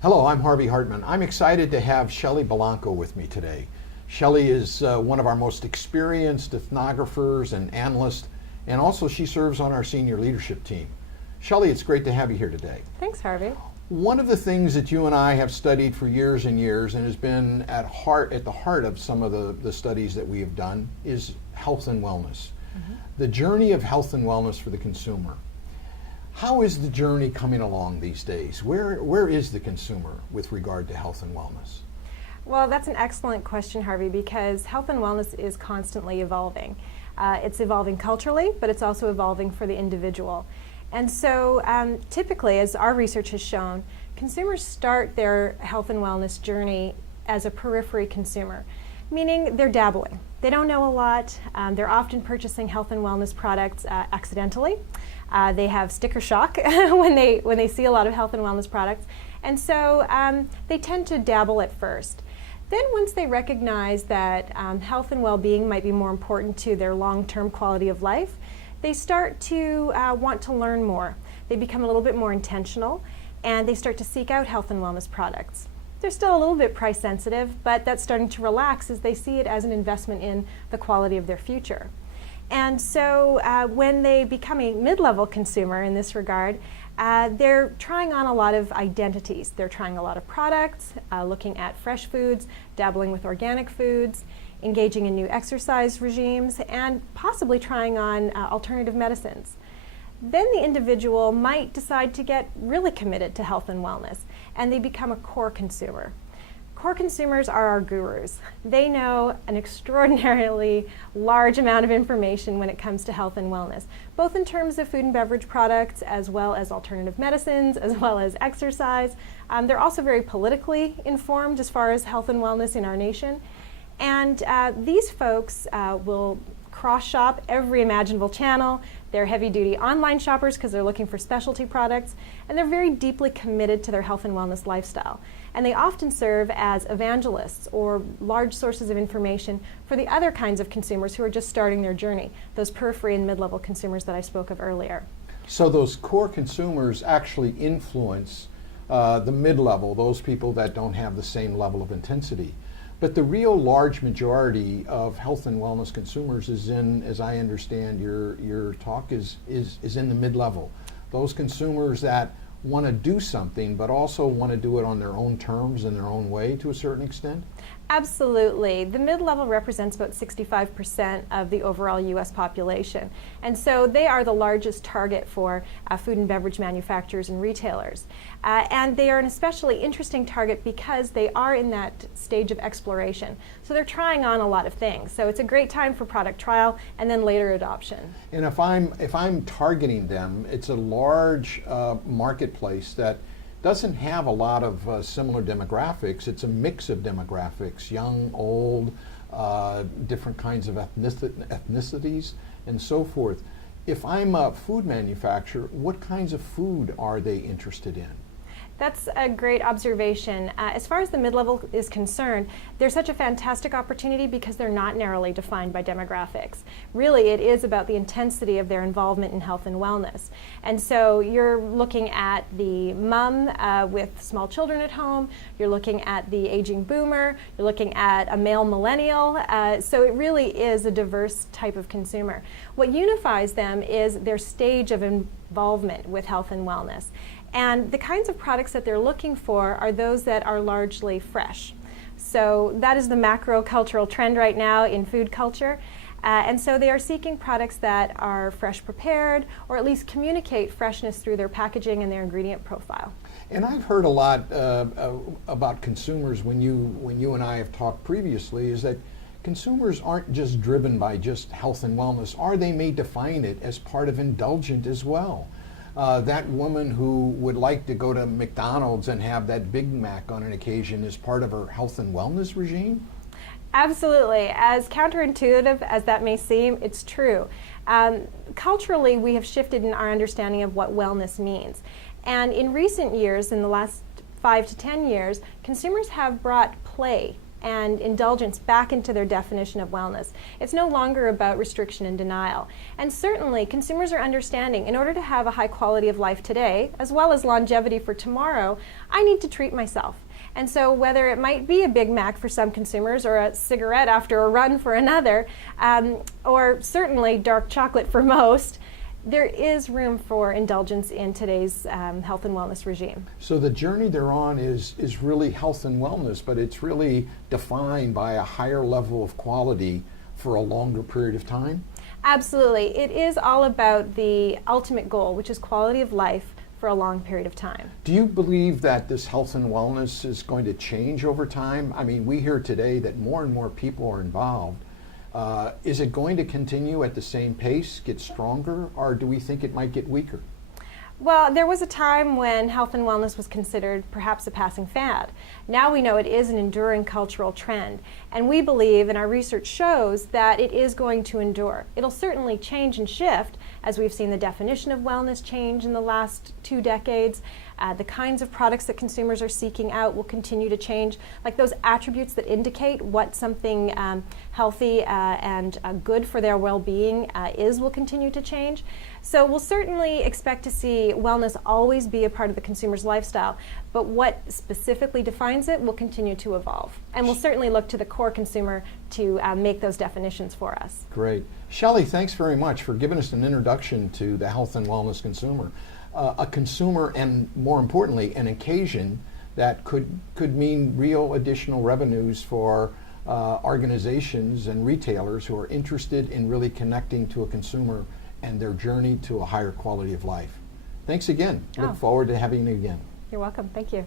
Hello, I'm Harvey Hartman. I'm excited to have Shelley Belanco with me today. Shelley is one of our most experienced ethnographers and analysts, and also she serves on our senior leadership team. Shelley, it's great to have you here today. Thanks, Harvey. One of the things that you and I have studied for years and years and has been at the heart of some of the studies that we have done is health and wellness. The journey of health and wellness for the consumer. How is the journey coming along these days? Where is the consumer with regard to health and wellness? Well, that's an excellent question, Harvey, because health and wellness is constantly evolving. It's evolving culturally, but it's also evolving for the individual. And so typically, as our research has shown, consumers start their health and wellness journey as a periphery consumer, meaning they're dabbling. They don't know a lot. They're often purchasing health and wellness products accidentally. They have sticker shock when they see a lot of health and wellness products. And so they tend to dabble at first. Then once they recognize that health and well-being might be more important to their long-term quality of life, they start to want to learn more. They become a little bit more intentional, and they start to seek out health and wellness products. They're still a little bit price sensitive, but that's starting to relax as they see it as an investment in the quality of their future. And so when they become a mid-level consumer in this regard, they're trying on a lot of identities. They're trying a lot of products, looking at fresh foods, dabbling with organic foods, engaging in new exercise regimes, and possibly trying on alternative medicines. Then the individual might decide to get really committed to health and wellness, and they become a core consumer. Core consumers are our gurus. They know an extraordinarily large amount of information when it comes to health and wellness, both in terms of food and beverage products, as well as alternative medicines, as well as exercise. They're also very politically informed as far as health and wellness in our nation. And these folks will cross-shop every imaginable channel. They're heavy-duty online shoppers because they're looking for specialty products, and they're very deeply committed to their health and wellness lifestyle. And they often serve as evangelists or large sources of information for the other kinds of consumers who are just starting their journey, those periphery and mid-level consumers that I spoke of earlier. So those core consumers actually influence the mid-level, those people that don't have the same level of intensity. But the real large majority of health and wellness consumers is in, as I understand your talk, is in the mid-level. Those consumers that want to do something but also want to do it on their own terms and their own way to a certain extent? Absolutely. The mid-level represents about 65% of the overall U.S. population. And so they are the largest target for food and beverage manufacturers and retailers. And they are an especially interesting target because they are in that stage of exploration. So they're trying on a lot of things. So it's a great time for product trial and then later adoption. And if I'm targeting them, it's a large marketplace that doesn't have a lot of similar demographics. It's a mix of demographics, young, old, different kinds of ethnicities, and so forth. If I'm a food manufacturer, what kinds of food are they interested in? That's a great observation. As far as the mid-level is concerned, they're such a fantastic opportunity because they're not narrowly defined by demographics. Really, it is about the intensity of their involvement in health and wellness. And so you're looking at the mom with small children at home, you're looking at the aging boomer, you're looking at a male millennial. So it really is a diverse type of consumer. What unifies them is their stage of involvement with health and wellness. And the kinds of products that they're looking for are those that are largely fresh. So that is the macro cultural trend right now in food culture. And so they are seeking products that are fresh prepared or at least communicate freshness through their packaging and their ingredient profile. And I've heard a lot about consumers when you and I have talked previously, is that consumers aren't just driven by just health and wellness, or they may define it as part of indulgent as well. That woman who would like to go to McDonald's and have that Big Mac on an occasion is part of her health and wellness regime? Absolutely. As counterintuitive as that may seem, it's true. Culturally, we have shifted in our understanding of what wellness means. And in recent years, in the last 5 to 10 years, consumers have brought play and indulgence back into their definition of wellness. It's no longer about restriction and denial. And certainly, consumers are understanding, in order to have a high quality of life today, as well as longevity for tomorrow, I need to treat myself. And so whether it might be a Big Mac for some consumers or a cigarette after a run for another, or certainly dark chocolate for most, there is room for indulgence in today's health and wellness regime. So the journey they're on is really health and wellness, but it's really defined by a higher level of quality for a longer period of time? Absolutely. It is all about the ultimate goal, which is quality of life for a long period of time. Do you believe that this health and wellness is going to change over time? I mean, we hear today that more and more people are involved. Is it going to continue at the same pace, get stronger, or do we think it might get weaker? Well, there was a time when health and wellness was considered perhaps a passing fad. Now we know it is an enduring cultural trend, and we believe, and our research shows, that it is going to endure. It'll certainly change and shift, as we've seen the definition of wellness change in the last 2 decades. The kinds of products that consumers are seeking out will continue to change. Like those attributes that indicate what something healthy and good for their well-being is will continue to change. So we'll certainly expect to see wellness always be a part of the consumer's lifestyle, but what specifically defines it will continue to evolve. And we'll certainly look to the core consumer to make those definitions for us. Great. Shelley, thanks very much for giving us an introduction to the health and wellness consumer. A consumer, and more importantly, an occasion that could mean real additional revenues for organizations and retailers who are interested in really connecting to a consumer and their journey to a higher quality of life. Thanks again. Look forward to having you again. You're welcome. Thank you.